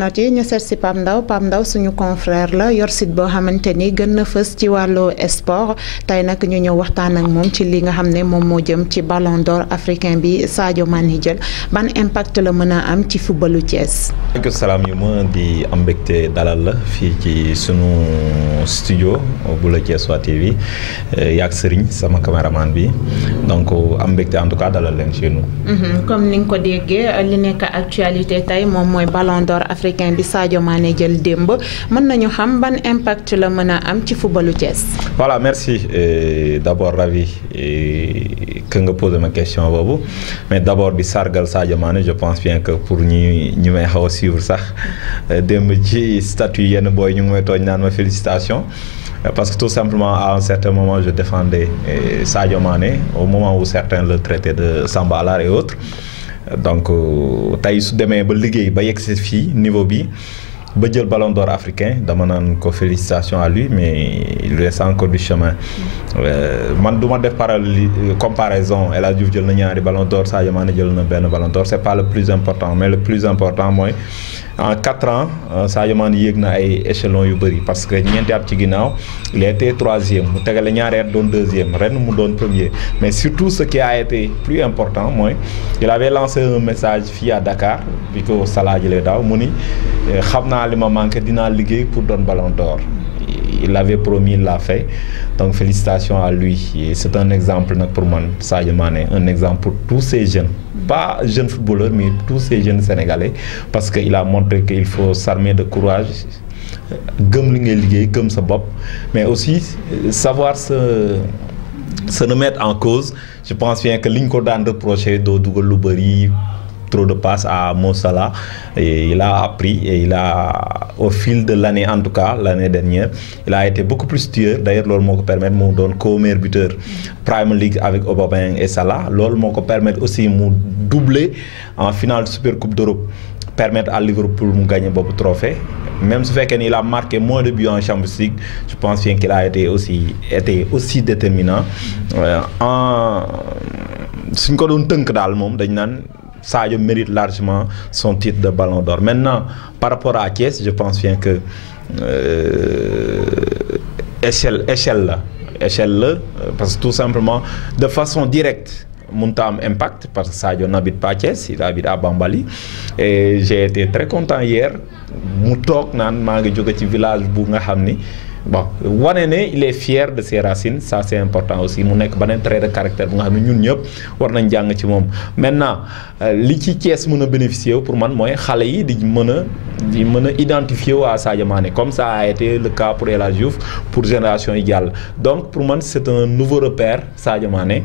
internet yi ñu seet si Pape Ndaw suñu confrère la yor site boo xamante ni gën na fës ci wàllu sport tey nag ñu ñëw waxtaan ak moom ci li nga xam ne moom moo jëm ci ballon d'or africain bi Sadio Mané jël ban impact la mën a am ci footballu Thiès. maaleykum salaam yu ma di am mbégte dalal la fii ci sunu studio bu la Thiès TV yaag Serigne sama caméraman bi donc am mbégte en tout cas dalal leen chez nous. comme ni nga ko déggee li nekk actualité tey moom mooy ballon d'or africain bi Sadio Mané jël démb mën nañu xam ban impact la mën a am ci footballu Thiès. voilà merci d'abord ravi que nga posé ma question boobu mais d'abord di sargal Sadio Mané je pense bien que pour ñi may xaw a suivre sax démb ci statut yenn booy ñu ngi may tooñ naan ma félicitations. Parce que tout simplement à un certain moment je défendais Sadio Mané au moment où certains le traitaient de Samba Alar et autres donc tey su demee ba liggéey ba yegg si fii niveau bi ba jël ballon d'or africain dama naan ko félicitations à lui mais il reste encore du chemin man du ma def comparaison El Hadji Diouf jël na ñaari ballon d'or Sadio Mané jël na benn ballon d'or c'est pas le plus important mais le plus important mooy en 4 ans Sadio Mané yéeg na ay échelons yu bëri parce que ñeenti at ci ginnaaw il a été 3e mu tegale ñaari at doon 2e ren mu doon 1er mais surtout ce qui a été plus important mooy il avait lancé un message fii à Dakar bi ko Salah jëlee daaw mu ni xam naa li ma manqué dinaa liggéey pour doon ballon d'or il l'avait promis il l'a fait donc félicitations à lui et c'est un exemple nag pour man Sadio Mané un exemple pour tous ces jeunes pas jeunes footballeurs mais tous ces jeunes sénégalais parce que il a montré qu'il faut s'armer de courage gëm li ngay liggéey gëm sa bopp mais aussi savoir se remettre en cause je pense bien que li ñu ko daan reprocher doo dugal lu bëri trop de passes à Mo Salah et il a appris et il a au fil de l'année en tout cas l'année dernière il a été beaucoup plus tueur d'ailleurs loolu moo ko permettre mu doon co-meilleur buteur Premier League avec Aubameyang et Salah loolu moo ko permettre aussi mu doubler en finale de Super Coupe d'Europe permettre à Liverpool mu gagner boobu trophée même su fekkee ni il a marqué moins de buts en Champions League je pense bien qu'il a été aussi déterminant suñ ko doon tënk daal moom dañ naan Sadio mérite largement son titre de ballon d'or. Maintenant, par rapport à Thiès, je pense bien que échelle là, parce que tout simplement, de façon directe, mon temps impact, parce que Sadio n'habite pas à Thiès, il habite à Bambali. Et j'ai été très content hier. Moutok nan mangi jóge ci village bu nga xamni bon wane ne il est fier de ses racines ça c'est important aussi mu nekk beneen trait de caractère bu nga xam ne ñun ñëpp war nañ jàng ci moom maintenant li ci Thiès mën a bénéficier wu pour man mooy xale yi di mën a identifier wu à Sadio Mané comme ça a été le cas pour El Hadji Diouf pour génération yi jàll donc pour man c'est un nouveau repère Sadio Mané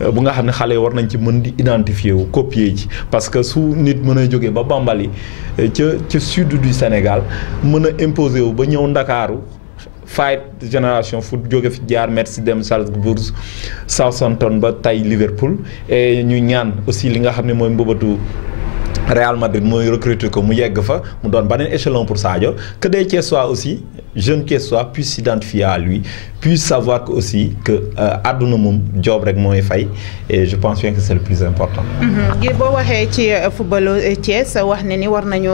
bu nga xam ne xale yi war nañ ci mën di identifier wu copier ji parce que su nit mën a jógee ba Bambali ca sud du Sénégal mën a imposer wu ba ñëw Ndakaaru fight génération foot jóge fi jaar Metz dem Salzbourg Southampton ba tey Liverpool et ñu ñaan aussi li nga xam ne mooy mbëbatu Real Madrid mooy recruter ko mu yegg fa mu doon beneen échelon pour Sadio que des Thiessois aussi jeunes Thiessois puissent s'identifier à lui puissent savoir que aussi que àdduna moom job rek mooy fay et je pense bien que c'est le plus important. ngir boo waxee ci footballu Thiès wax ne ni war nañu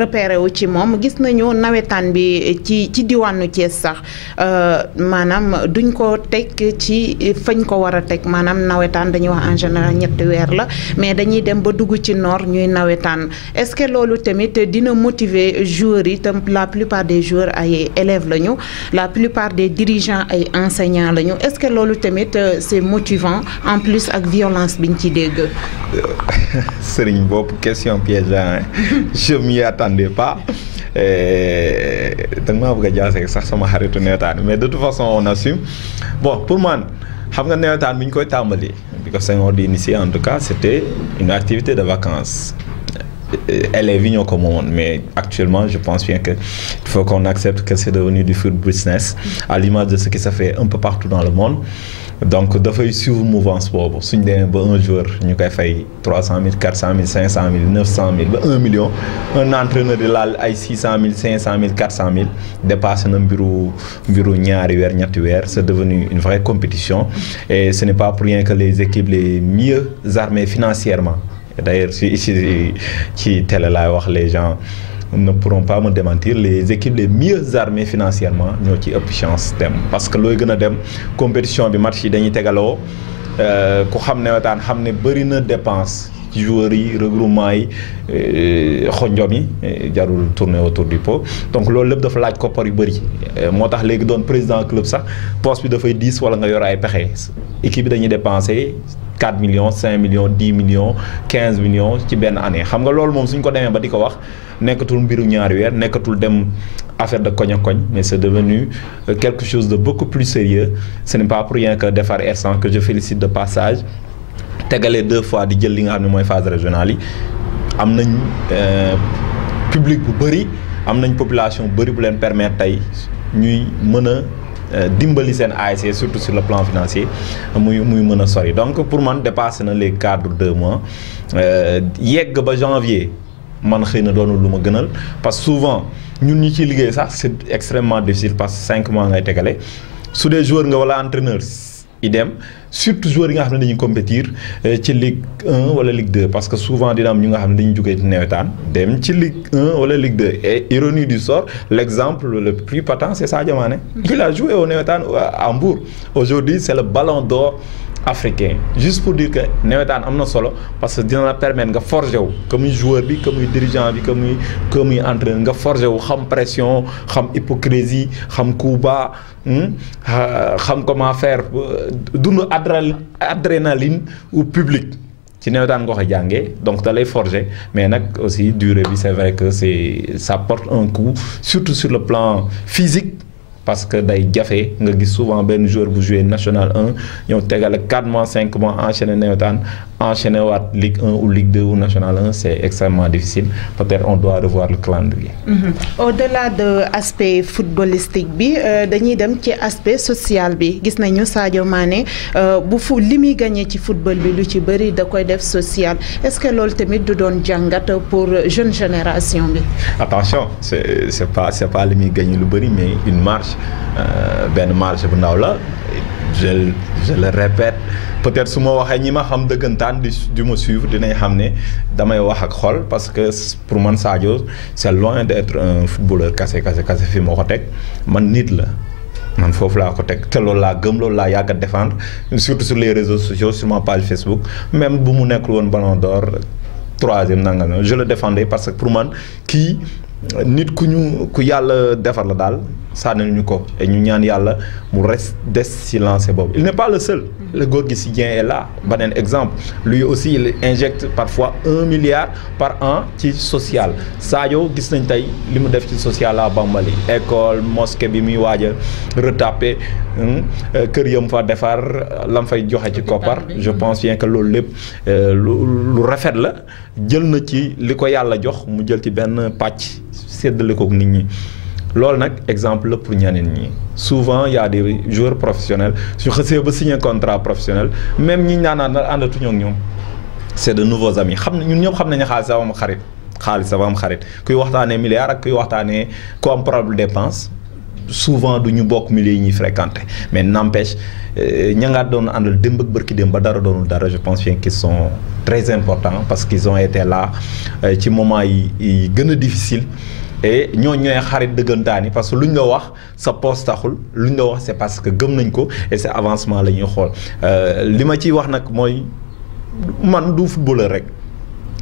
repérer wu ci moom gis nañu nawetaan bi ci diwaanu Thiès sax maanaam duñ ko teg ci fañ ko war a teg maanaam nawetaan dañuy wax en général ñetti weer la mais dañuy dem ba dugg ci noor ñuy nawetaan est-ce que loolu tamit dina motiver joueurs yi tam la plupart des joueurs ay élèves lañu la plupart des dirigeants ay enseignants lañu est-ce que loolu tamit c'est motivant en plus ak violence biñ ci dégg. Serigne boobu question piège je m'y attendais pas da nga maa bëgg a jaase sax sama xaritu neetaan mais de toute façon on assume bon pour man xam nga neetaan bi ñu koy tàmbali bi ko Senghor di initier en tout cas c'était une activité de vacances. élèves yi ñoo ko moomoon mais actuellement je pense bien que il faut qu'on accepte que c'est devenu du foot business à l'image de ce qui se fait un peu partout dans le monde donc dafay suivre mouvance boobu suñ demee ba un joueur ñu koy fay 300 000 400 000 500 000 900 000 ba 1 million un entraîneur di laal ay 600 000 500 000 400 000 dépassé na mbiru ñaari weer ñetti weer c'est devenu une vraie compétition et ce n'est pas pour rien que les équipes les mieux armées financièrement d'ailleurs ci télé laay wax les gens ne pourront pas me démentir, les équipes les mieux armées financièrement ñoo ci ëpp chance dem parce que looy gën a dem compétition bi match yi dañuy tegaloo ku xam nawetaan xam ne bëri na dépense ci joueurs yi regroupement yi xonjom yi jarul tourner autour du pot donc loolu lépp dafa laaj koppar yu bëri moo tax léegi doon président club sax poste bi dafay 10 wala nga yor ay pexe équipe bi dañuy dépenser 4 millions 5 millions 10 millions 15 millions ci benn année xam nga loolu moom suñ ko demee ba di ko wax nekkatul mbiru ñaari weer nekkatul dem affaire de koñ a koñ mais c'est devenu quelque chose de beaucoup plus sérieux ce n'est pas pour rien que Defar R100 que je félicite de passage tegalee 2 fois di jël li nga xam ne mooy phase régionale yi am nañ public bu bëri am nañ population bu bëri bu leen permettre tey ñuy mën a dimbali seen ASC surtout sur le plan financier muy mën a sori donc pour man dépassé na les cadres 2 mois yegg ba janvier man xëy na doonul lu ma gënal parce que souvent ñun ñi ciy liggéey sax c'est extrêmement difficile parce que 5 mois ngay tegale su dee joueur nga wala entraîneur idem surtout joueurs yi nga xam ne dañuy compétir ci Ligue 1 wala Ligue 2 parce que souvent dina am ñu nga xam ne dañuy jógee ci nawetaan dem ci Ligue 1 wala Ligue 2 et ironie du sort l'exemple le plus patent c'est Sadio Mané. Il a joué au nawetaan à Mbour aujourd'hui c'est le ballon d'or africain juste pour dire que nawetaan am na solo parce que dina la permettre nga forger wu que muy joueur bi que muy dirigeant bi que muy entraîneur nga forger wu xam pression xam hypocrisie xam coup bas xam comment faire dund adrénaline ou public ci nawetaan nga ko jàngee donc da lay forger mais nag aussi durée bi c'est vrai que ça porte un coup surtout sur le plan physique parce que day jafe nga gis souvent benn joueur bu joué national 1 ñëw tegale 4 mois 5 mois enchaîné nawetaan enchaîné waat Ligue 1 ou Ligue 2 ou national 1 c'est extrêmement difficile peut-être on doit revoir le calendrier. Au-delà de aspect footballistique bi dañuy dem ci aspect social bi gis nañu Sadio Mané bu li muy gagné ci football bi lu ci bëri da koy def social est-ce que loolu tamit du doon jàngat pour jeune génération bi. Attention c'est pas li muy gagné lu bëri mais une marge benn marge bu ndaw la je le répète. peut-être su ma waxee ñi ma xam dëggantaan di ma suivre dinañ xam ne damay wax ak xol parce que pour man Sadio c'est loin d'être un footballeur kase fi moo ko teg man nit la man foofu laa ko teg te loolu laa gëm loolu laa yàgg a défendre surtout sur les réseaux sociaux sur ma page Facebook même bu mu nekkul woon Ballon d'Or 3e nangam je le défendais parce que pour man kii nit ku yàlla defar la daal sànnil ñu ko et ñu ñaan yàlla mu des ci lancé boobu il n'est pas le seul le Gorgui Sy Dieng est là beneen exemple lui aussi il injecte parfois 1 milliard par an ci social Sadio gis nañ tey li mu def ci social à Bambali école mosquée bi muy waaj a retapé kër yam fa defar lam fay joxe ci koppar je pense bien que loolu lépp lu rafet la jël na ci li ko yàlla jox mu jël ci benn pàcc séddale ko nit ñi loolu nag exemple la pour ñeneen ñi souvent y a des joueurs professionnels su xësee ba signer contrat professionnel même ñi ñaanaan àndatuñu ak ñoom c'est de nouveaux amis xam na ñun ñëpp xam nañu xaalis dafa am xarit kuy waxtaanee milliards ak kuy waxtaanee ku am problème dépense souvent du ñu bokk milieu yi ñuy fréquenter mais n'empêche ña nga doon àndal démb ak bërki démb ba dara doonul dara je pense bien qu'ils sont très importants parce qu'ils ont été là ci moment yi gën a difficile et ñooñu ñooy xarit dëggantaan yi parce que lu ñu la wax sa poste taxul lu ñu la wax c'est parce que gëm nañ ko et c'est avancement la ñuy xool li ma ciy wax nag mooy man du footballeur rek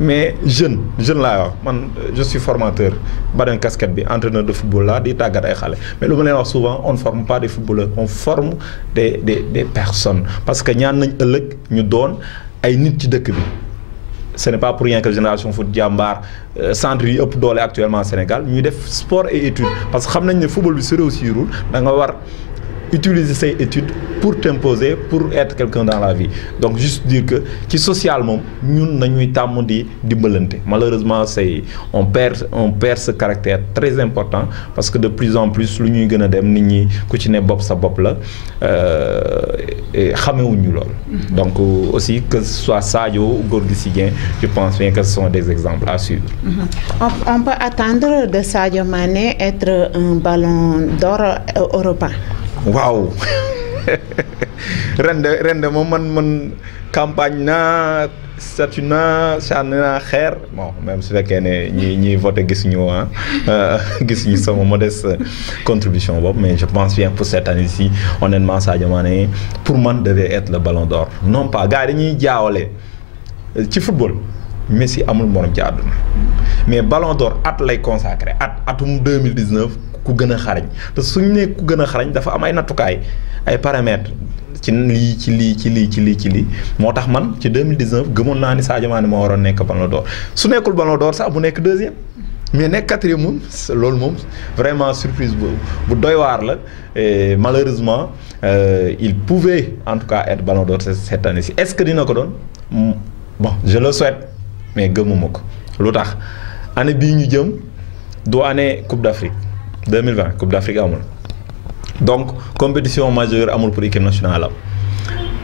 mais jeune laay wax man je suis formateur beneen casquette bi entraîneur de football là di tàggat ay xale mais lu ma leen wax souvent on ne forme pas des footballeurs on forme des personnes parce que ñaan nañ ëllëg ñu doon ay nit ci dëkk bi ce n'est pas pour rien que Génération Foot jàmbaar centre yi ëpp doole actuellement Sénégal ñuy def sport et études parce que xam nañ ne football bi su réussirul da nga war utiliser say études pour t'imposer pour être quelqu'un dans la vie donc juste dire que ci social moom ñun nañuy tàmm di dimbalante malheureusement on perd ce caractère très important parce que de plus en plus lu ñuy gën a dem nit ñi ku ci ne bopp sa bopp la xamewuñu lool donc aussi que ce soit Sadio ou Gorgui Sy Dieng je pense bien que ce sont des exemples à suivre. On peut attendre de Sadio Mané être un ballon d'or européen. Waaw ren de moom man campagne naa statut naa sànni naa xeer bon même su fekkee ne ñi voté gisuñu gisuñu sama modeste contribution boobu, mais je pense bien pour cette année-ci honnêtement Sadio Mané pour man devait être le ballon d'or. Non pas gars yi dañuy jaawale ci football Messi amul morom ci àdduna mais ballon d'or at lay consacré atum 2019 ku gën a xarañ te suñu ne ku gën a xarañ dafa am ay nattukaay ay paramètres ci lii moo tax man ci 2019 gëmoon naa ni Sadio Mané moo waroon nekk ballon d'or su nekkul ballon d'or sax bu nekk deuxième mais nekk quatrième moom loolu moom vraiment surprise bu doy waar la et malheureusement il pouvait en tout cas être ballon d'or cette année-ci. Est-ce que dina ko doon bon je le souhaite mais gëmuma ko lu tax année bii ñu jëm du année Coupe d'Afrique 2020 Coupe d'Afrique amul. Donc compétition majeure amul pour équipe nationale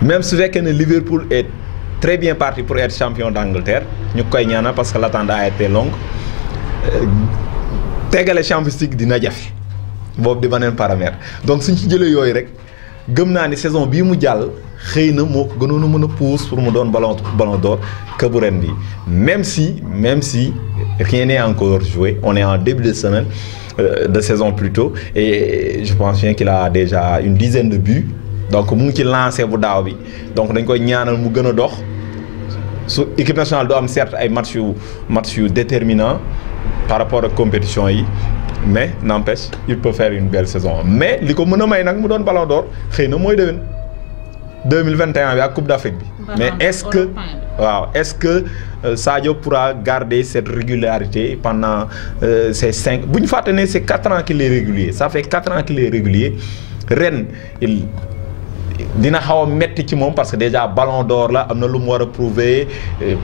même su fekkee ne Liverpool est très bien parti pour être champion d'Angleterre ñu koy ñaanal parce que l'attente a été longue tegale Champions League dina jafe boobu di beneen paramètre donc suñ ci jëlee yooyu rek gëm naa ni saison bii mu jàll xëy na moo ko gënoon a mën a pousse pour mu doon ballon d'or que bu ren bi même si rien n'est encore joué, on est en début de semaine de saison plutôt et je pense bien qu'il a déjà une dizaine de buts donc mu ngi ci lancé bu daaw bi donc dañ koy ñaanal mu gën a dox su équipe nationale du am certes ay match yu déterminant par rapport ak compétition yi mais n'empêche il peut faire une belle saison mais li ko mën a may nag mu doon ballon d'or xëy na mooy déwén 2021 bi ak Coupe d'Afrique bi mais est-ce que Sadio pourra garder cette régularité pendant ces 5 bu ñu fàtte ne c'est 4 ans qu'il est régulier ça fait 4 ans qu'il est régulier ren dina xaw a metti ci moom parce que déjà ballon d'or la am na lu mu war a prouver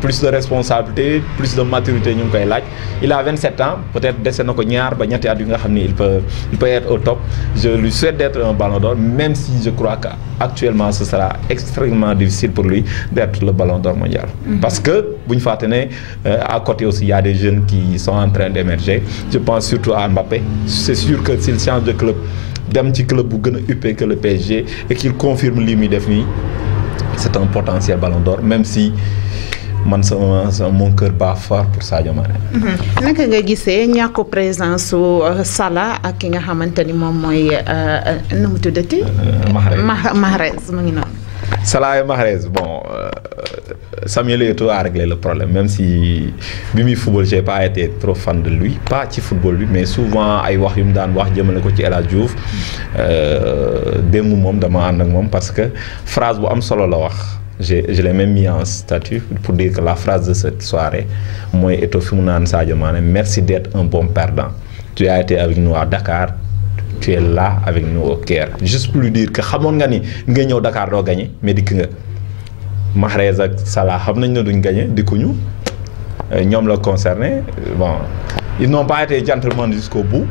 plus de responsabilité plus de maturité ñu ngi koy laaj il a 27 ans peut-être dese na ko ñaar ba ñetti at yu nga xam ni il peut être au top je lui souhaite d'être un ballon d'or même si je crois que actuellement ce sera extrêmement difficile pour lui d'être le ballon d'or mondial parce que bu ñu fàtte ne à côté aussi il y a des jeunes qui sont en train d'émerger je pense surtout à Mbappé c'est sûr que s'il change de club dem ci club bu gën a huppé que le PSG et qu'il confirme lii muy def nii c'est un potentiel ballon d'or même si man mon cœur bat fort pour Sadio Mané. naka nga gisee ñàkku présence su Salah ak ki nga xamante ni moom mooy nu mu tuddati. Mahrez mu ngi noonu. Salah et Mahrez bon Samuel Eto'o a réglé le problème même si bi muy football j'ai pas été trop fan de lui pas ci football bi mais souvent ay wax yu mu daan wax jëmale ko ci El Hadj Diouf démb moom dama ànd ak moom parce que phrase bu am solo la wax je l'ai même mis en statut pour dire que la phrase de cette soirée mooy Eto'o fi mu naan Sadio Mané merci d'être un bon perdant tu as été avec nous à Dakar tu es là avec nous au Caire juste pour lui dire que xamoon nga ni nga ñëw Dakar doo gagner mais dikk nga Mahrez ak Salah xam nañ ne duñ gagner dikkuñu ñoom la concerné bon ils n'ont pas été gentlemen jusqu'au bout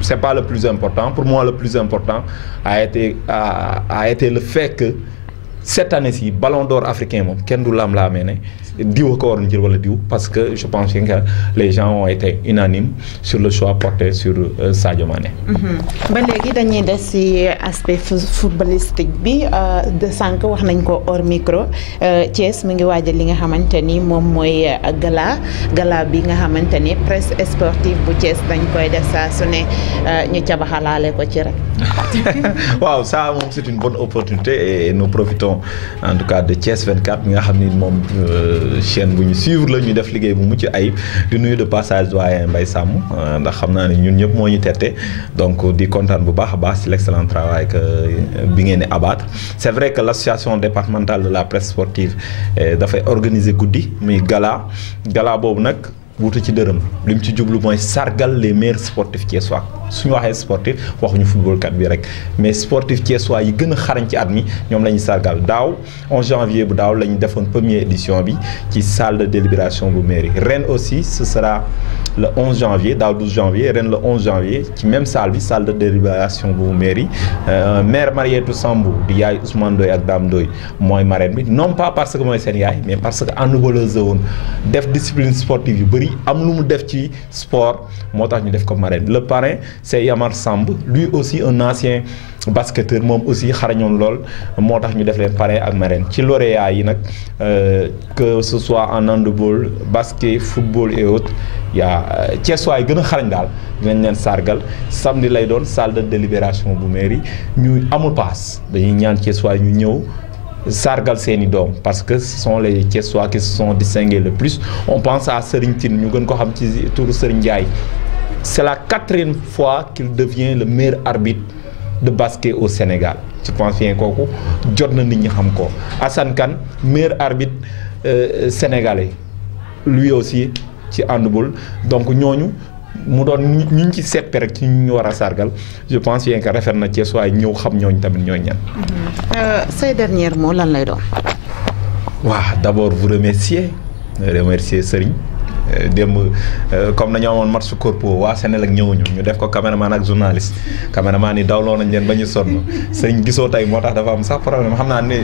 c'est pas le plus important pour moi le plus important a été le fait que cette année-ci ballon d'or africain moom kenn du lam-laamee ne diw ko waroon jël wala diw parce que je pense que les gens ont été unanimes sur le choix porté sur Sadio Mané. ba léegi dañuy des ci aspect footballistique bi de sànq wax nañ ko hors micro Thiès mu ngi waajal li nga xamante ni moom mooy gala bi nga xamante ni presse sportive bu Thiès dañ koy def saa su ne ñu cabaxalaale ko ci rek. waaw ça moom c'est une bonne opportunité et nous profitons en tout cas de Thiès 24 bi nga xam ni moom chaîne bu ñu suivre la ñu def liggéey bu mucc ayib di nuyu de passage doyen Mbaye Samb ndax xam naa ne ñun ñëpp moo ñu tette donc di kontaan bu baax a baax ci l'excellent travail que bi ngeen di abattre c'est vrai que l'association départementale de la presse sportive dafay organiser guddi muy gala boobu nag wuute ci dërëm li mu ci jublu mooy sargal les meilleurs sportifs thiessois suñu waxee sportif waxuñu football kat bi rek mais sportif thiessois yi gën a xarañ ci at mi ñoom la ñuy sargal daaw 11 janvier bu daaw la ñu defoon première édition bi ci salle de délibération bu mairie ren aussi ce sera le 11 janvier daaw 12 janvier ren le 11 janvier ci même salle bi salle de délibération bu mairie maire Marietou Sambou di yaay Ousmane Ndoye ak Dame Ndoye mooy marraine bi non pas parce que mooy seen yaay mais parce que handballeuse la woon def discipline sportive yu bëri am lu mu def ci sport moo tax ñu def ko marraine. Le parrain c'est Yamar Samb lui aussi un ancien basketteur moom aussi xarañoon lool moo tax ñu def leen parrain ak marraine ci lauréat yi nag que ce soit en handball basket football et autres yaa Thiessois yi gën a xarañ daal dinañ leen sargal samedi lay doon salle de délibération bu mairie ñu amul paas dañuy ñaan Thiessois ñu ñëw sargal seeni doom parce que ce sont les Thiessois qui se sont distingués le plus. On pense à Serigne Tine ñu gën ko xam ci turu Serigne Ndiaye. C'est la 4e fois qu'il devient le meilleur arbitre de basket au Sénégal. Je pense bien kooku jot na nit ñi xam ko. Assane Kane meilleur arbitre sénégalais lui aussi ci handball donc ñooñu mu doon ñu ci seppe rek ci ñu war a sargal je pense bien que rafet na Thiès waaye ñëw xam ñooñu tamit ñooy ñan. Say dernier mot lan lay doon. waaw d'abord vous remercier Serigne. démb comme nañu amoon match corpo waa Sénégal ak ñëwuñu ñu def ko caméraman ak journaliste caméraman yi dawloo nañ leen ba ñu sonn sëñ gisoo tey moo tax dafa am sax problème xam naa ne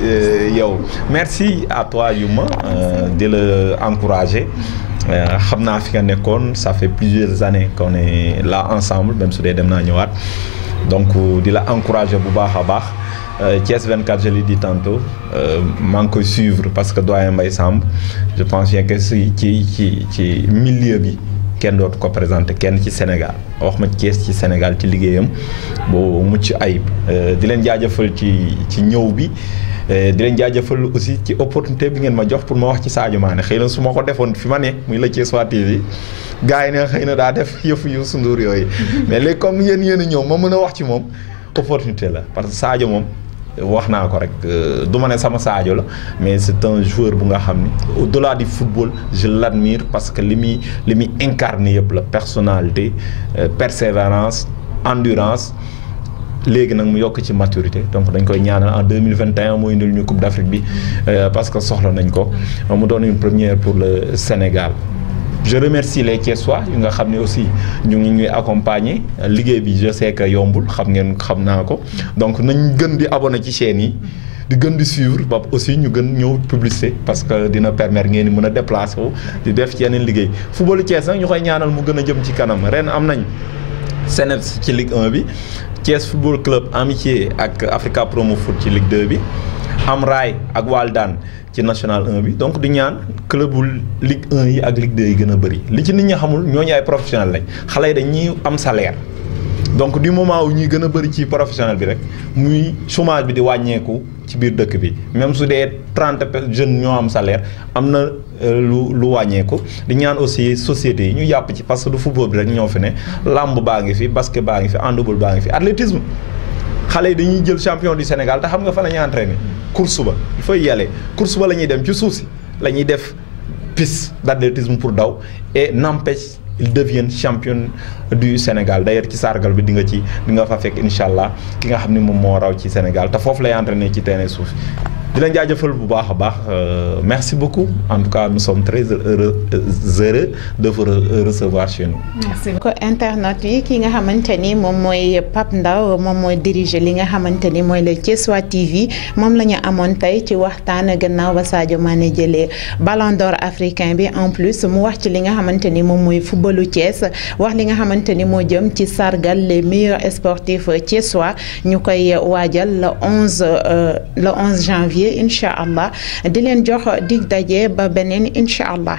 yow merci à toi Youma di la encourager xam naa fi nga nekkoon ça fait plusieurs années qu'on est là ensemble même su dee dem naa ñëwaat donc di la encourager bu baax a baax Thiès 24 je l'ai dit tantôt maa ngi koy suivre parce que doyen Mbaye Samb je pense bien que ci milieu bi kenn dootu ko présenté kenn ci Sénégal wax ma Thiès ci Sénégal ci liggéeyam boo mucc ayib di leen jaajëfal ci ñëw bi di leen jaajëfal aussi ci opportunité bi ngeen ma jox pour ma wax ci Sadio Mané xëy na su ma ko defoon fi ma ne muy la Thiessois TV gars yi ne xëy na daa def yëfu Youssou Ndour yooyu mais léegi comme yéen a ñëw ma mën a wax ci moom opportunité la parce que Sadio moom wax naa ko rek du ma ne sama Sadio la mais c'est un joueur bu nga xam ni au-delà du football je l'admire parce que li muy incarné yëpp la personnalité persévérance endurance léegi nag mu yokk ci maturité donc dañ koy ñaanal en 2021 mu indil ñu Coupe d'Afrique bi parce que soxla nañ ko mu doon une première pour le Sénégal. Je remercie les Thiessois yu nga xam ne aussi ñu ngi ñuy accompagner liggéey bi je sais que yombul xam naa ko donc nañ gën di abonné ci chaîne yi di gën di suivre ba aussi ñu gën ñëw publicité parce que dina permettre ngeen di mën a déplacer wu di def ci yeneen liggéey footballu Thiès nag ñu koy ñaanal mu gën a jëm ci kanam ren am nañ CNEPS ci Ligue 1 bi Thiès Football Club Amitié ak Africa Promo Foot ci Ligue 2 bi am Rail ak Waldaan ci National 1 bi donc di ñaan clubul Ligue 1 yi ak Ligue 2 yi gën a bëri li ci nit ñi xamul ñooñu ay professionnel lañ xale yi dañuy am salaire donc du moment wu ñuy gën a bëri ci professionnel bi rek muy chômage bi di wàññeeku ci biir dëkk bi même su dee 30 jeunes ñoo am salaire am na lu wàññeeku di ñaan aussi sociétés yi ñu yàpp ci parce que du football bi rek ñoo fi ne lamb baa ngi fi basket baa ngi fi handball baa ngi fi athlétisme xale yi dañuy jël champion du Sénégal te xam nga fa la ñuy entraîné course ba il faut y aller course ba la ñuy dem ci suuf si la ñuy def piste d'athlétisme pour daw et n'empêche ils deviennent champion du Sénégal d'ailleurs ci sargal bi di nga fa fekk incha allah ki nga xam ne moom moo raw ci Sénégal te foofu lay entraîné ci terrain suuf di leen jaajëfal bu baax a baax merci beaucoup en tout cas nous sommes très heureux de vous recevoir chez nous. merci beaucoup internet yi ki nga xamante ni moom mooy Pape Ndao moom mooy diriger li nga xamante ni mooy le Thiessois TV moom la ñu amoon tey ci waxtaan gannaaw ba Sadio Mané jëlee Ballon d'Or africain bi en plus mu wax ci li nga xamante ni moom mooy footballu Thiès wax li nga xamante ni moo jëm ci sargal les meilleurs sportifs thiessois ñu koy waajal le 11 janvier. incha allah di leen jox dig daje ba beneen incha allah.